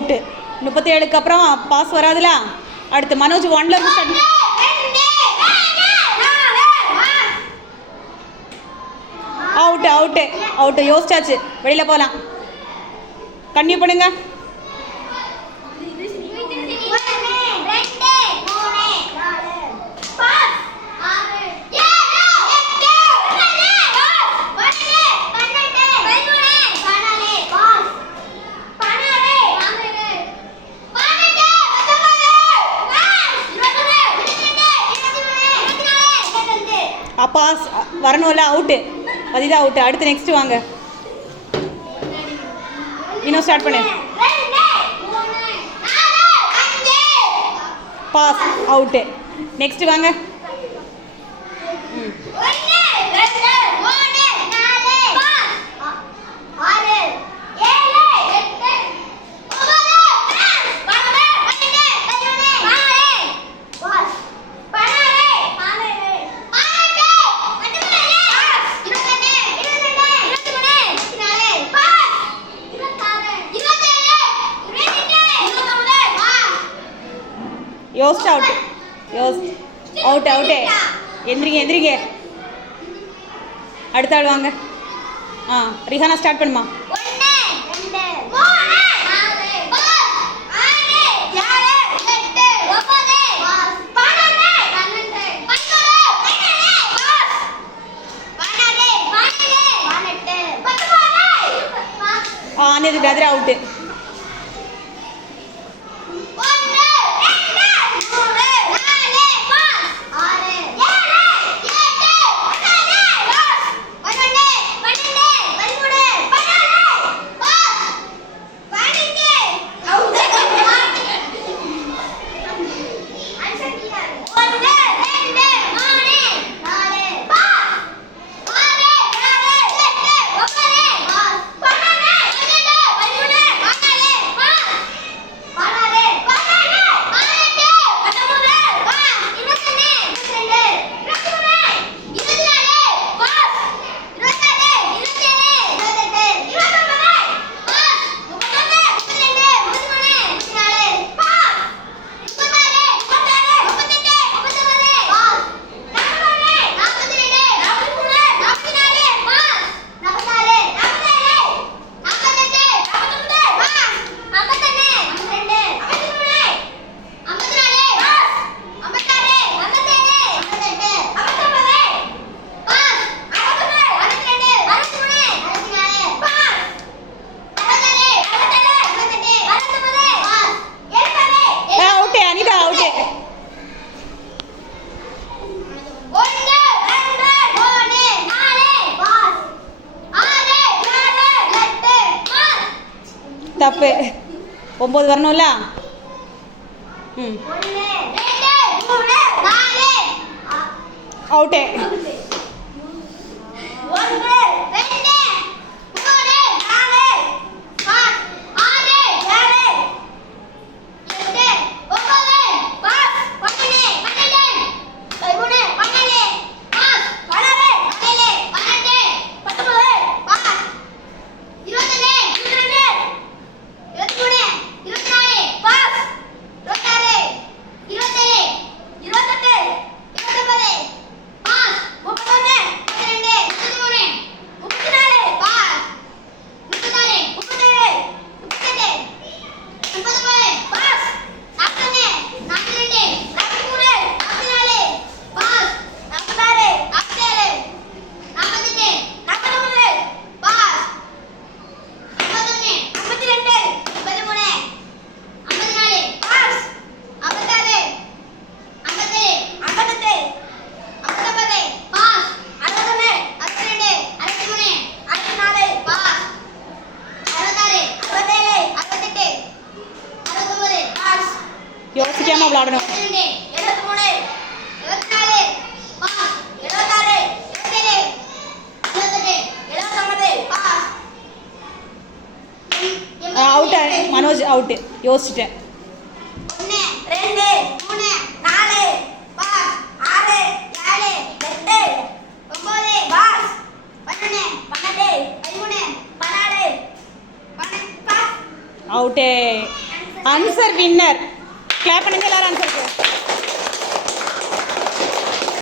Out முப்பத்தி ஏழுக்கு அப்புறம் பாஸ் வராதுல. அடுத்து மனோஜ் ஒன்ல இருந்து ஸ்டார்ட் அவுட்டு அவுட்டு அவுட்டு யோசிச்சாச்சு. வெளியில் போகலாம் கண்டினியூ பண்ணுங்க. அப்பா வரணும்ல அவுட்டு அதுதான் அவுட்டு அடுத்து நெக்ஸ்ட் வாங்க. இன்னும் ஸ்டார்ட் பண்ணு. பாஸ் அவுட்டு நெக்ஸ்ட் வாங்க. யோசிச்சு அவுட்டு யோஸ் அவுட் அவுட்டு எந்திரிங்க எந்திரிங்க அடுத்த ஆள் வாங்க ஆ ரிஹானா ஸ்டார்ட் பண்ணுமா ஆ அந்த பிரதர் தப்பு ஒம்பது வரணும்ல ம் அவுட்டு அவுட்டு யோசிச்சிட்டேன். அவுட்டே ஆன்சர் வின்னர் கிளாப் பண்ணுங்க எல்லாரும் ஆன்சருக்கு